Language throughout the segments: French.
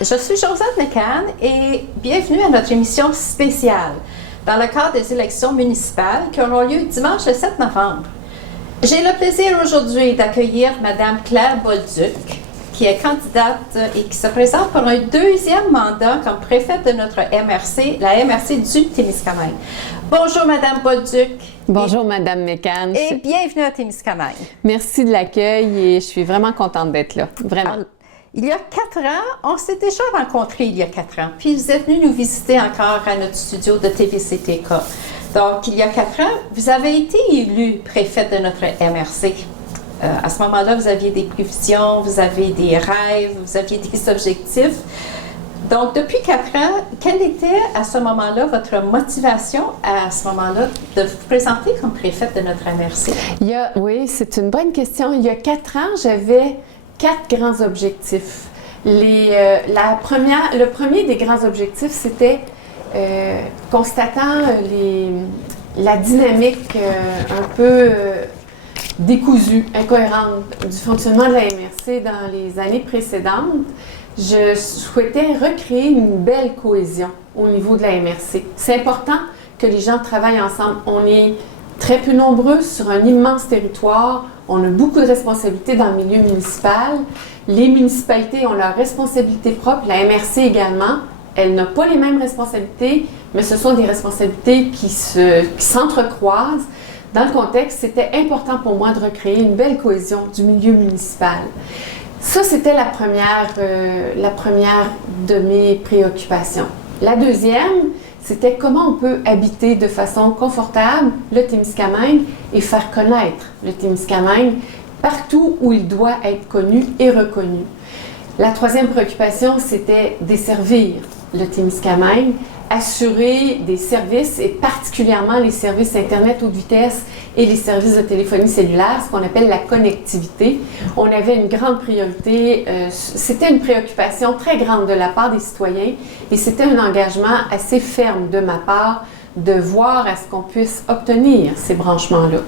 Je suis Josette McCann et bienvenue à notre émission spéciale dans le cadre des élections municipales qui auront lieu dimanche le 7 novembre. J'ai le plaisir aujourd'hui d'accueillir Mme Claire Bolduc, qui est candidate et qui se présente pour un deuxième mandat comme préfète de notre MRC, la MRC du Témiscamingue. Bonjour Mme Bolduc. Bonjour Mme McCann. Et bienvenue à Témiscamingue. Merci de l'accueil et je suis vraiment contente d'être là, vraiment. Il y a 4 ans, on s'est déjà rencontrés il y a 4 ans, puis vous êtes venu nous visiter encore à notre studio de TVCTK. Donc, il y a 4 ans, vous avez été élue préfète de notre MRC. À ce moment-là, vous aviez des prévisions, vous avez des rêves, vous aviez des objectifs. Donc, depuis 4 ans, quelle était à ce moment-là votre motivation à ce moment-là de vous présenter comme préfète de notre MRC? Oui, c'est une bonne question. Il y a 4 ans, j'avais 4 grands objectifs. Le premier des grands objectifs, c'était constatant la dynamique un peu décousue, incohérente du fonctionnement de la MRC dans les années précédentes, je souhaitais recréer une belle cohésion au niveau de la MRC. C'est important que les gens travaillent ensemble. On est très peu nombreux sur un immense territoire. On a beaucoup de responsabilités dans le milieu municipal. Les municipalités ont leurs responsabilités propres, la MRC également. Elle n'a pas les mêmes responsabilités, mais ce sont des responsabilités qui s'entrecroisent. Dans le contexte, c'était important pour moi de recréer une belle cohésion du milieu municipal. Ça, c'était la première de mes préoccupations. La deuxième, c'était comment on peut habiter de façon confortable le Témiscamingue et faire connaître le Témiscamingue partout où il doit être connu et reconnu. La troisième préoccupation, c'était desservir le Témiscamingue, assurer des services et particulièrement les services Internet haute vitesse et les services de téléphonie cellulaire, ce qu'on appelle la connectivité. On avait une grande priorité, c'était une préoccupation très grande de la part des citoyens et c'était un engagement assez ferme de ma part de voir à ce qu'on puisse obtenir ces branchements-là.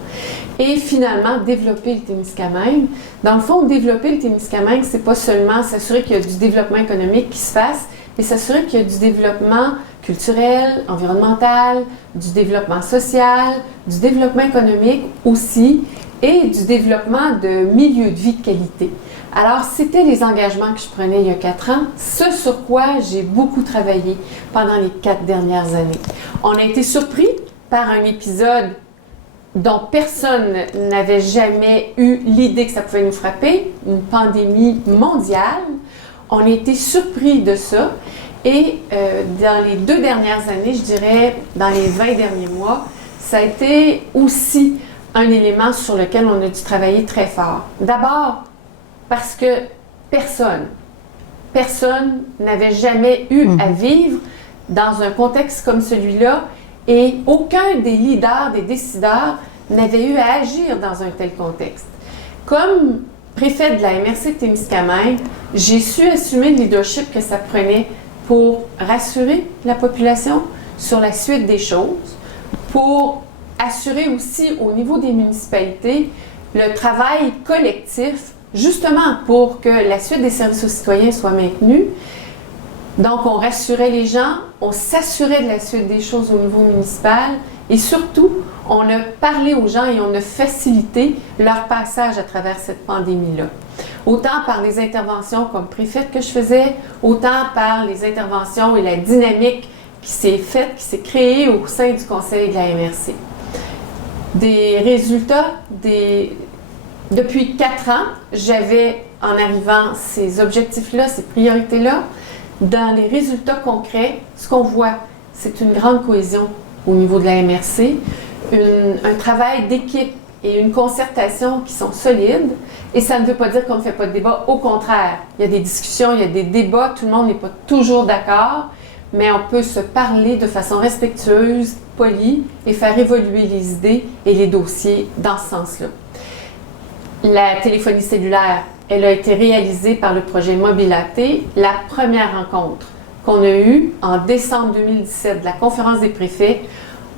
Et finalement, développer le Témiscamingue. Dans le fond, développer le Témiscamingue, c'est pas seulement s'assurer qu'il y a du développement économique qui se fasse, mais s'assurer qu'il y a du développement culturel, environnemental, du développement social, du développement économique aussi, et du développement de milieux de vie de qualité. Alors, c'était les engagements que je prenais il y a 4 ans, ce sur quoi j'ai beaucoup travaillé pendant les 4 dernières années. On a été surpris par un épisode dont personne n'avait jamais eu l'idée que ça pouvait nous frapper, une pandémie mondiale. On a été surpris de ça et dans les 2 dernières années, je dirais dans les 20 derniers mois, ça a été aussi un élément sur lequel on a dû travailler très fort. D'abord, parce que personne n'avait jamais eu à vivre dans un contexte comme celui-là et aucun des leaders, des décideurs n'avait eu à agir dans un tel contexte. Comme préfète de la MRC de Témiscamingue, j'ai su assumer le leadership que ça prenait pour rassurer la population sur la suite des choses, pour assurer aussi au niveau des municipalités le travail collectif, justement pour que la suite des services aux citoyens soit maintenue. Donc, on rassurait les gens, on s'assurait de la suite des choses au niveau municipal et surtout, on a parlé aux gens et on a facilité leur passage à travers cette pandémie-là. Autant par les interventions comme préfète que je faisais, autant par les interventions et la dynamique qui s'est faite, qui s'est créée au sein du conseil de la MRC. Des résultats, depuis 4 ans, j'avais, en arrivant, ces objectifs-là, ces priorités-là. Dans les résultats concrets, ce qu'on voit, c'est une grande cohésion au niveau de la MRC, un travail d'équipe et une concertation qui sont solides. Et ça ne veut pas dire qu'on ne fait pas de débat. Au contraire, il y a des discussions, il y a des débats, tout le monde n'est pas toujours d'accord, mais on peut se parler de façon respectueuse, polie et faire évoluer les idées et les dossiers dans ce sens-là. La téléphonie cellulaire, elle a été réalisée par le projet Mobilaté. La première rencontre qu'on a eue en décembre 2017 de la conférence des préfets,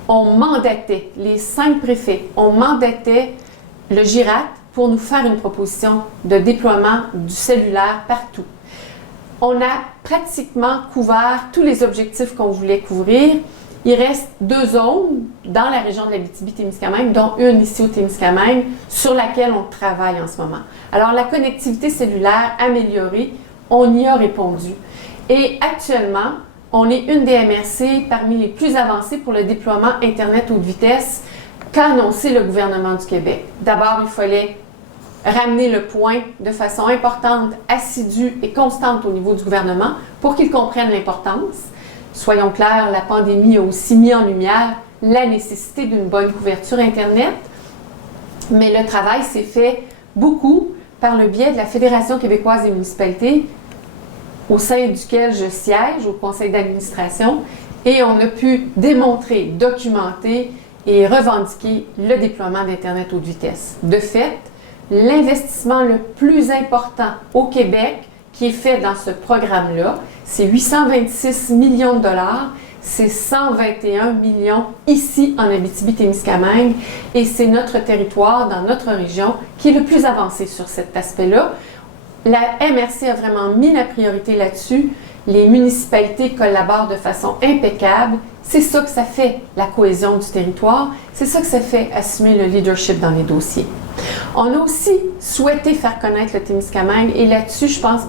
on mandatait, les 5 préfets, on mandatait le GIRAT pour nous faire une proposition de déploiement du cellulaire partout. on a pratiquement couvert tous les objectifs qu'on voulait couvrir. Il reste 2 zones dans la région de l'Abitibi-Témiscamingue, dont une ici au Témiscamingue, sur laquelle on travaille en ce moment. Alors, la connectivité cellulaire améliorée, on y a répondu. Et actuellement, on est une des MRC parmi les plus avancées pour le déploiement Internet haute vitesse qu'a annoncé le gouvernement du Québec. D'abord, il fallait ramener le point de façon importante, assidue et constante au niveau du gouvernement pour qu'ils comprennent l'importance. Soyons clairs, la pandémie a aussi mis en lumière la nécessité d'une bonne couverture Internet, mais le travail s'est fait beaucoup par le biais de la Fédération québécoise des municipalités, au sein duquel je siège au conseil d'administration, et on a pu démontrer, documenter et revendiquer le déploiement d'Internet haute vitesse. De fait, l'investissement le plus important au Québec qui est fait dans ce programme-là, c'est 826 millions de dollars, c'est 121 millions ici en Abitibi-Témiscamingue, et c'est notre territoire dans notre région qui est le plus avancé sur cet aspect-là. La MRC a vraiment mis la priorité là-dessus. Les municipalités collaborent de façon impeccable. C'est ça que ça fait, la cohésion du territoire. C'est ça que ça fait, assumer le leadership dans les dossiers. On a aussi souhaité faire connaître le Témiscamingue, et là-dessus, je pense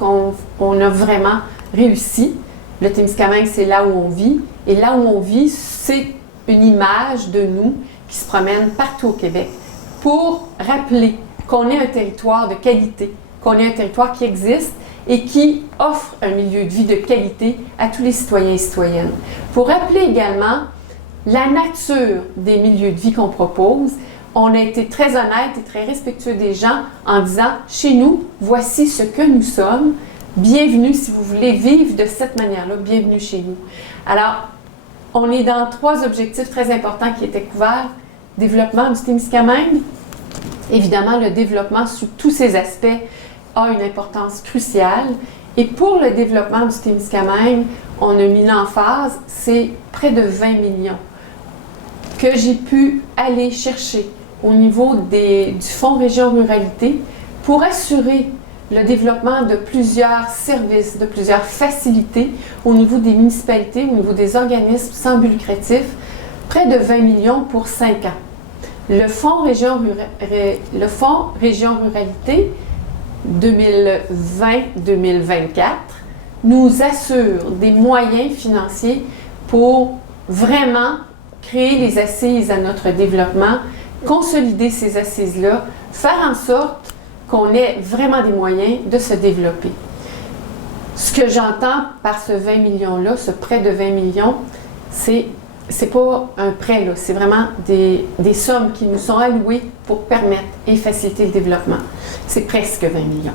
qu'on a vraiment réussi. Le Témiscamingue, c'est là où on vit, et là où on vit, c'est une image de nous qui se promène partout au Québec pour rappeler qu'on est un territoire de qualité, qu'on est un territoire qui existe et qui offre un milieu de vie de qualité à tous les citoyens et citoyennes. Pour rappeler également la nature des milieux de vie qu'on propose, on a été très honnête et très respectueux des gens en disant « Chez nous, voici ce que nous sommes. Bienvenue si vous voulez vivre de cette manière-là, bienvenue chez nous. » Alors, on est dans 3 objectifs très importants qui étaient couverts. Développement du Témiscamingue. Évidemment, le développement sous tous ses aspects a une importance cruciale. Et pour le développement du Témiscamingue, on a mis l'emphase, c'est près de 20 millions que j'ai pu aller chercher au niveau du Fonds Région Ruralité pour assurer le développement de plusieurs services, de plusieurs facilités au niveau des municipalités, au niveau des organismes sans but lucratif, près de 20 millions pour 5 ans. Le Fonds Région Ruralité 2020-2024 nous assure des moyens financiers pour vraiment créer les assises à notre développement, consolider ces assises-là, faire en sorte qu'on ait vraiment des moyens de se développer. Ce que j'entends par ce 20 millions-là, ce prêt de 20 millions, c'est pas un prêt, là, c'est vraiment des sommes qui nous sont allouées pour permettre et faciliter le développement. C'est presque 20 millions.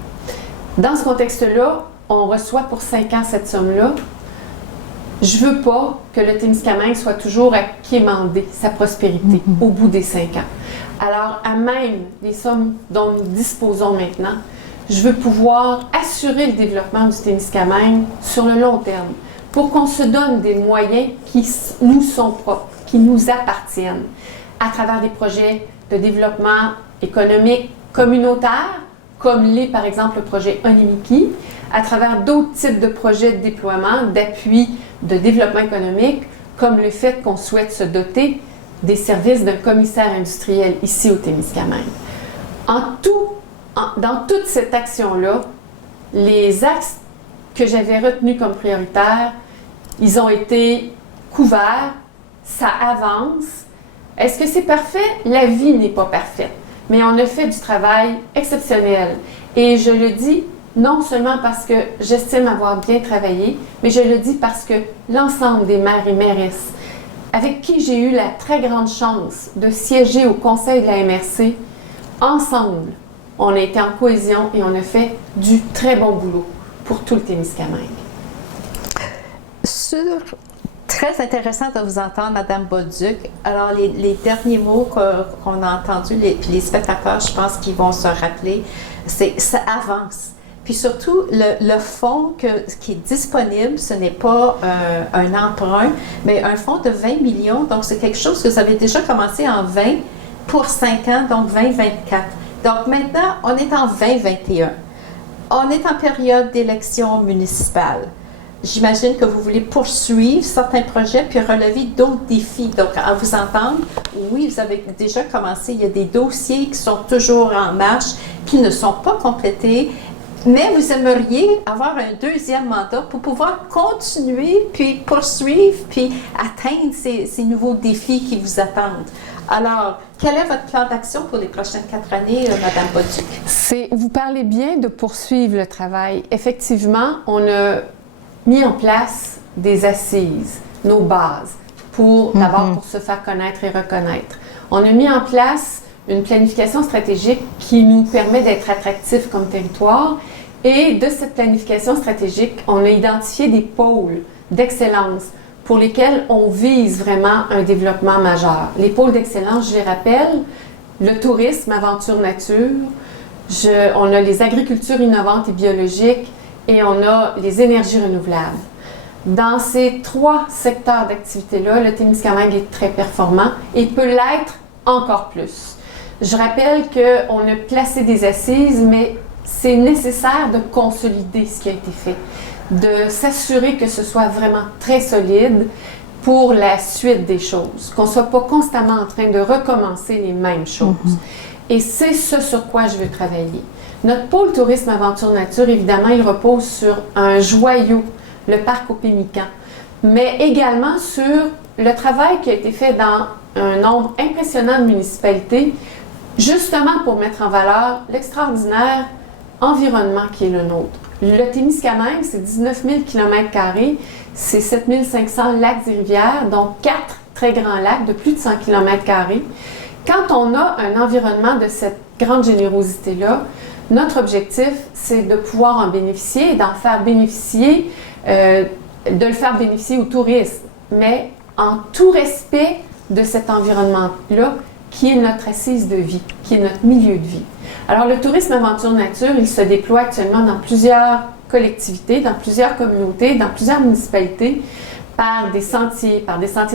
Dans ce contexte-là, on reçoit pour 5 ans cette somme-là. Je veux pas que le Témiscamingue soit toujours à quémander sa prospérité au bout des 5 ans. Alors, à même les sommes dont nous disposons maintenant, je veux pouvoir assurer le développement du Témiscamingue sur le long terme, pour qu'on se donne des moyens qui nous sont propres, qui nous appartiennent, à travers des projets de développement économique communautaire, comme l'est par exemple le projet Onimiki, à travers d'autres types de projets de déploiement, d'appui, de développement économique, comme le fait qu'on souhaite se doter des services d'un commissaire industriel ici au Témiscamingue. Dans toute cette action-là, les axes que j'avais retenus comme prioritaires, ils ont été couverts, ça avance. Est-ce que c'est parfait? La vie n'est pas parfaite, mais on a fait du travail exceptionnel. Et je le dis non seulement parce que j'estime avoir bien travaillé, mais je le dis parce que l'ensemble des maires et mairesses avec qui j'ai eu la très grande chance de siéger au conseil de la MRC, ensemble, on a été en cohésion et on a fait du très bon boulot pour tout le Témiscamingue. Très intéressant de vous entendre, Mme Bolduc. Alors, les derniers mots qu'on a entendus, puis les spectateurs, je pense qu'ils vont se rappeler, c'est ça avance. Puis surtout, le fonds qui est disponible, ce n'est pas un emprunt, mais un fonds de 20 millions. Donc, c'est quelque chose que vous avez déjà commencé en 20 pour 5 ans, donc 2024. Donc, maintenant, on est en 2021. On est en période d'élection municipale. J'imagine que vous voulez poursuivre certains projets puis relever d'autres défis. Donc, à vous entendre, oui, vous avez déjà commencé. Il y a des dossiers qui sont toujours en marche, qui ne sont pas complétés, mais vous aimeriez avoir un deuxième mandat pour pouvoir continuer, puis poursuivre, puis atteindre ces nouveaux défis qui vous attendent. Alors, quel est votre plan d'action pour les prochaines 4 années, Mme Bolduc? Vous parlez bien de poursuivre le travail. Effectivement, on a mis en place des assises, nos bases, d'abord pour se faire connaître et reconnaître. On a mis en place une planification stratégique qui nous permet d'être attractifs comme territoire. Et de cette planification stratégique, on a identifié des pôles d'excellence pour lesquels on vise vraiment un développement majeur. Les pôles d'excellence, je les rappelle, le tourisme, aventure nature, on a les agricultures innovantes et biologiques et on a les énergies renouvelables. Dans ces 3 secteurs d'activité-là, le Témiscamingue est très performant et peut l'être encore plus. Je rappelle qu'on a placé des assises, mais c'est nécessaire de consolider ce qui a été fait, de s'assurer que ce soit vraiment très solide pour la suite des choses, qu'on ne soit pas constamment en train de recommencer les mêmes choses. Et c'est ce sur quoi je veux travailler. Notre pôle tourisme aventure nature, évidemment, il repose sur un joyau, le parc au Pémican, mais également sur le travail qui a été fait dans un nombre impressionnant de municipalités, justement pour mettre en valeur l'extraordinaire environnement qui est le nôtre. Le Témiscamingue, c'est 19 000 km², c'est 7 500 lacs et rivières, dont 4 très grands lacs de plus de 100 km². Quand on a un environnement de cette grande générosité-là, notre objectif, c'est de pouvoir en bénéficier et d'en faire bénéficier, de le faire bénéficier aux touristes, mais en tout respect de cet environnement-là qui est notre assise de vie, qui est notre milieu de vie. Alors, le tourisme aventure nature, il se déploie actuellement dans plusieurs collectivités, dans plusieurs communautés, dans plusieurs municipalités, par des sentiers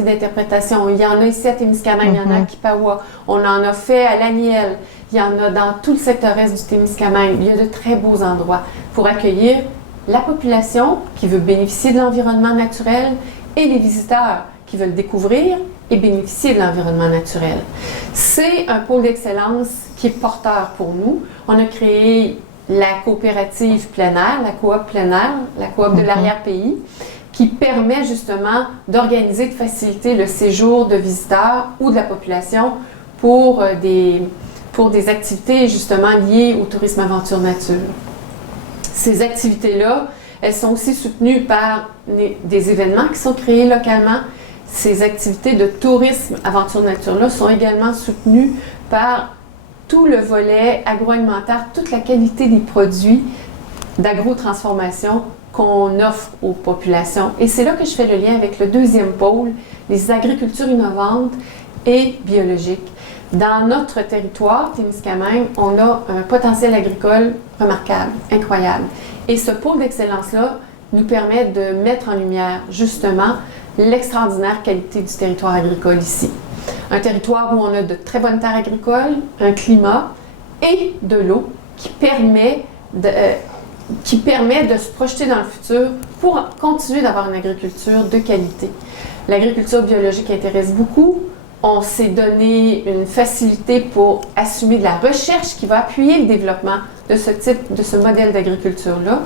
d'interprétation. Il y en a ici à Témiscamingue, il y en a à Kipawa, on en a fait à Laniel, il y en a dans tout le secteur est du Témiscamingue. Il y a de très beaux endroits pour accueillir la population qui veut bénéficier de l'environnement naturel et les visiteurs qui veulent découvrir et bénéficier de l'environnement naturel. C'est un pôle d'excellence qui est porteur pour nous. On a créé la coopérative plein air, la coop plein air, la coop de l'arrière-pays, qui permet justement d'organiser, de faciliter le séjour de visiteurs ou de la population pour des activités justement liées au tourisme aventure nature. Ces activités-là, elles sont aussi soutenues par des événements qui sont créés localement. Ces activités de tourisme aventure nature-là sont également soutenues par tout le volet agroalimentaire, toute la qualité des produits d'agro-transformation qu'on offre aux populations. Et c'est là que je fais le lien avec le deuxième pôle, les agricultures innovantes et biologiques. Dans notre territoire, Témiscamingue, on a un potentiel agricole remarquable, incroyable. Et ce pôle d'excellence-là nous permet de mettre en lumière justement l'extraordinaire qualité du territoire agricole ici. Un territoire où on a de très bonnes terres agricoles, un climat et de l'eau qui permet de se projeter dans le futur pour continuer d'avoir une agriculture de qualité. L'agriculture biologique intéresse beaucoup. On s'est donné une facilité pour assumer de la recherche qui va appuyer le développement de ce modèle d'agriculture-là.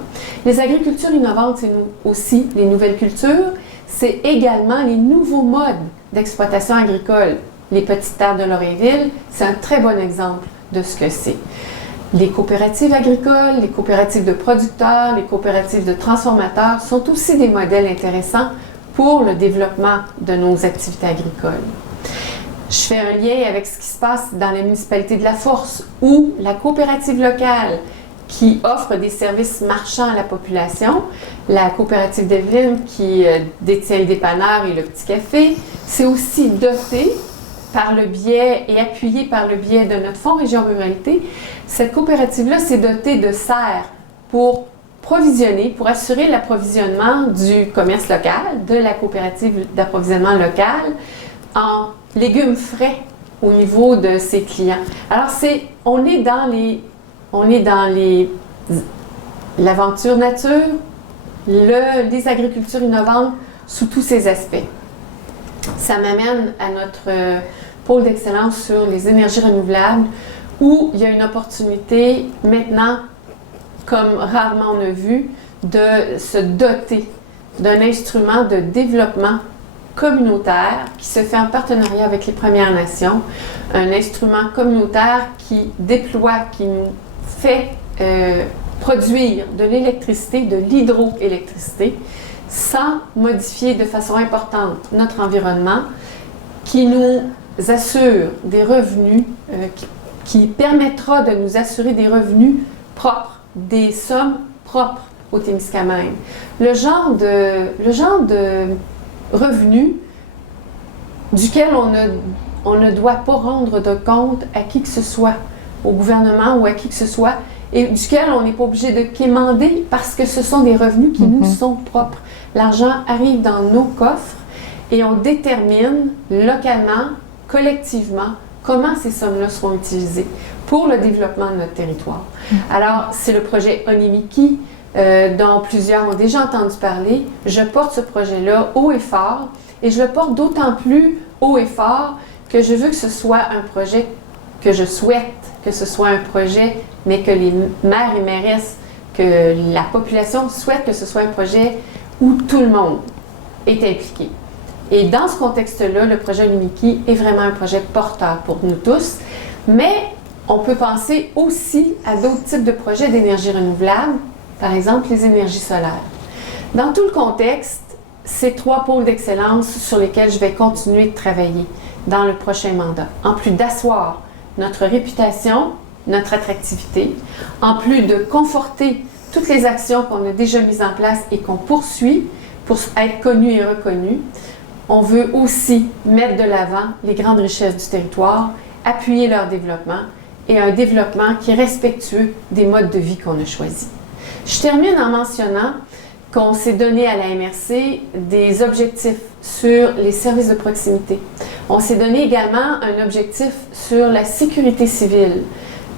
Les agricultures innovantes, c'est aussi les nouvelles cultures. C'est également les nouveaux modes d'exploitation agricole. Les petites terres de Lorrainville, c'est un très bon exemple de ce que c'est. Les coopératives agricoles, les coopératives de producteurs, les coopératives de transformateurs sont aussi des modèles intéressants pour le développement de nos activités agricoles. Je fais un lien avec ce qui se passe dans la municipalité de La Force, où la coopérative locale qui offre des services marchands à la population, la coopérative d'Evelyne qui détient le dépanneur et le petit café, c'est aussi doté par le biais et appuyé par le biais de notre Fonds Région Ruralité. Cette coopérative-là s'est dotée de serres pour provisionner, pour assurer l'approvisionnement du commerce local, de la coopérative d'approvisionnement local, en légumes frais au niveau de ses clients. Alors, on est dans les l'aventure nature, les agricultures innovantes sous tous ces aspects. Ça m'amène à notre pôle d'excellence sur les énergies renouvelables, où il y a une opportunité maintenant, comme rarement on a vu, de se doter d'un instrument de développement communautaire qui se fait en partenariat avec les Premières Nations, un instrument communautaire qui déploie, qui nous fait produire de l'électricité, de l'hydroélectricité, sans modifier de façon importante notre environnement, qui nous assure des revenus, qui permettra de nous assurer des revenus propres, des sommes propres au Témiscamingue. Le genre de revenus duquel on ne doit pas rendre de compte à qui que ce soit, au gouvernement ou à qui que ce soit, et duquel on n'est pas obligé de quémander parce que ce sont des revenus qui nous sont propres. L'argent arrive dans nos coffres et on détermine localement, collectivement, comment ces sommes-là seront utilisées pour le développement de notre territoire. Alors, c'est le projet Onimiki, dont plusieurs ont déjà entendu parler. Je porte ce projet-là haut et fort, et je le porte d'autant plus haut et fort que je veux que ce soit un projet que je souhaite, que ce soit un projet, mais que les maires et mairesses, que la population souhaite que ce soit un projet où tout le monde est impliqué. Et dans ce contexte-là, le projet Onimiki est vraiment un projet porteur pour nous tous, mais on peut penser aussi à d'autres types de projets d'énergie renouvelable, par exemple les énergies solaires. Dans tout le contexte, c'est 3 pôles d'excellence sur lesquels je vais continuer de travailler dans le prochain mandat, en plus d'asseoir notre réputation, notre attractivité, en plus de conforter toutes les actions qu'on a déjà mises en place et qu'on poursuit pour être connus et reconnus. On veut aussi mettre de l'avant les grandes richesses du territoire, appuyer leur développement et un développement qui est respectueux des modes de vie qu'on a choisis. Je termine en mentionnant qu'on s'est donné à la MRC des objectifs sur les services de proximité. On s'est donné également un objectif sur la sécurité civile.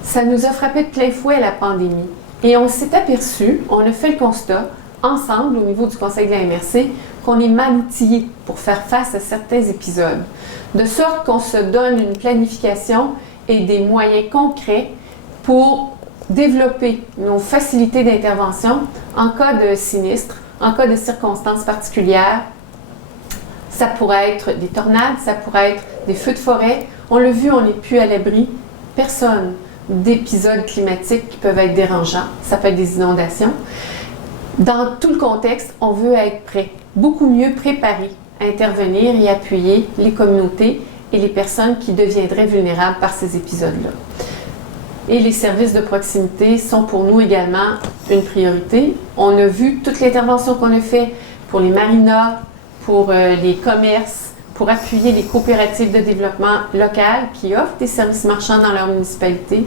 Ça nous a frappé de plein fouet la pandémie. Et on s'est aperçu, on a fait le constat, ensemble, au niveau du Conseil de la MRC, qu'on est mal outillé pour faire face à certains épisodes. De sorte qu'on se donne une planification et des moyens concrets pour développer nos facilités d'intervention en cas de sinistre, en cas de circonstances particulières. Ça pourrait être des tornades, ça pourrait être des feux de forêt. On l'a vu, on n'est plus à l'abri, personne, d'épisodes climatiques qui peuvent être dérangeants. Ça peut être des inondations. Dans tout le contexte, on veut être prêt, beaucoup mieux préparé à intervenir et appuyer les communautés et les personnes qui deviendraient vulnérables par ces épisodes-là. Et les services de proximité sont pour nous également une priorité. On a vu toute l'intervention qu'on a faite pour les marinas, pour les commerces, pour appuyer les coopératives de développement locales qui offrent des services marchands dans leur municipalité.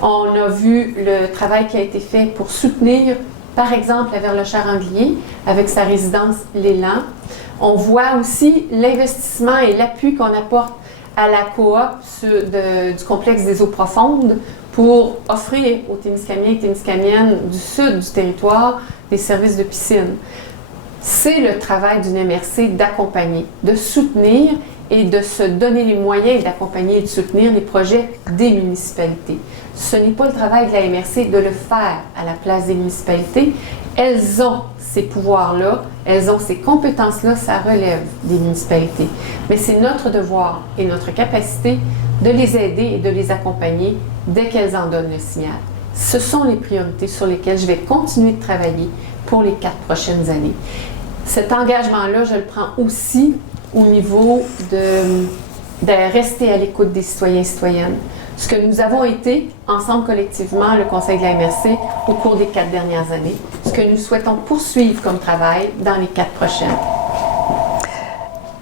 On a vu le travail qui a été fait pour soutenir, par exemple, la Verlochère-Anglier avec sa résidence L'Élan. On voit aussi l'investissement et l'appui qu'on apporte à la coop du complexe des eaux profondes pour offrir aux Témiscamiens et Témiscamiennes du sud du territoire des services de piscine. C'est le travail d'une MRC d'accompagner, de soutenir et de se donner les moyens d'accompagner et de soutenir les projets des municipalités. Ce n'est pas le travail de la MRC de le faire à la place des municipalités. Elles ont ces pouvoirs-là, elles ont ces compétences-là, ça relève des municipalités. Mais c'est notre devoir et notre capacité de les aider et de les accompagner dès qu'elles en donnent le signal. Ce sont les priorités sur lesquelles je vais continuer de travailler pour les 4 prochaines années. Cet engagement-là, je le prends aussi au niveau de rester à l'écoute des citoyens et citoyennes. Ce que nous avons été, ensemble collectivement, le Conseil de la MRC, au cours des 4 dernières années, ce que nous souhaitons poursuivre comme travail dans les 4 prochaines.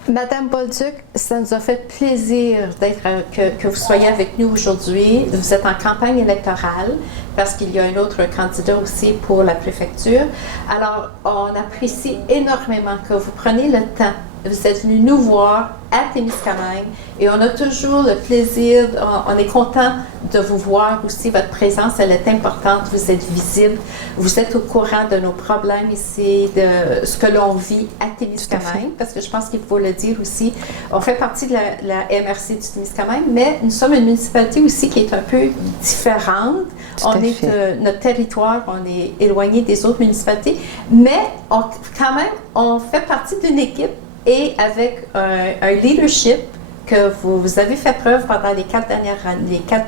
Madame Bolduc, ça nous a fait plaisir que vous soyez avec nous aujourd'hui. Vous êtes en campagne électorale parce qu'il y a un autre candidat aussi pour la préfecture. Alors, on apprécie énormément que vous preniez le temps. Vous êtes venu nous voir à Témiscamingue et on a toujours le plaisir, on est content de vous voir aussi. Votre présence, elle est importante, vous êtes visible, vous êtes au courant de nos problèmes ici, de ce que l'on vit à Témiscamingue, parce que je pense qu'il faut le dire aussi, on fait partie de la MRC du Témiscamingue, mais nous sommes une municipalité aussi qui est un peu différente. Notre territoire, on est éloigné des autres municipalités, mais quand même, on fait partie d'une équipe et avec un leadership que vous avez fait preuve pendant les 4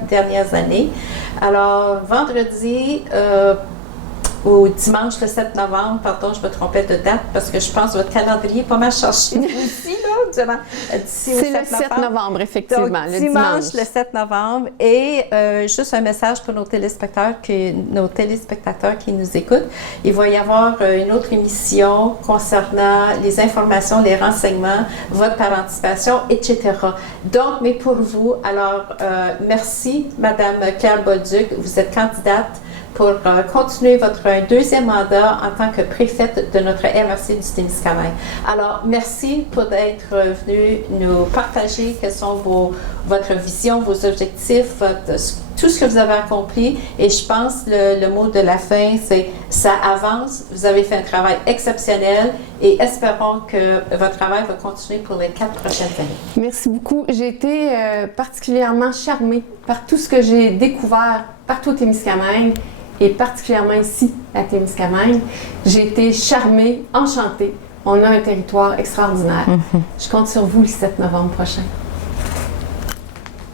dernières années. Alors, vendredi ou dimanche le 7 novembre, pardon, je me trompais de date parce que je pense que votre calendrier est pas mal changé aussi, là, d'ici au 7 novembre. C'est le 7 novembre, effectivement, Donc, le dimanche, le 7 novembre. Et juste un message pour nos téléspectateurs qui nous écoutent. Il va y avoir une autre émission concernant les informations, les renseignements, vote par anticipation, etc. Donc, mais pour vous, alors, merci, Madame Claire Bolduc. Vous êtes candidate pour continuer votre deuxième mandat en tant que préfète de notre MRC du Témiscamingue. Alors, merci pour être venu nous partager quelles sont votre vision, vos objectifs, tout ce que vous avez accompli. Et je pense le mot de la fin, c'est ça avance. Vous avez fait un travail exceptionnel et espérons que votre travail va continuer pour les 4 prochaines années. Merci beaucoup. J'ai été particulièrement charmée par tout ce que j'ai découvert partout au Témiscamingue et particulièrement ici à Témiscamingue. J'ai été charmée, enchantée. On a un territoire extraordinaire. Je compte sur vous le 7 novembre prochain.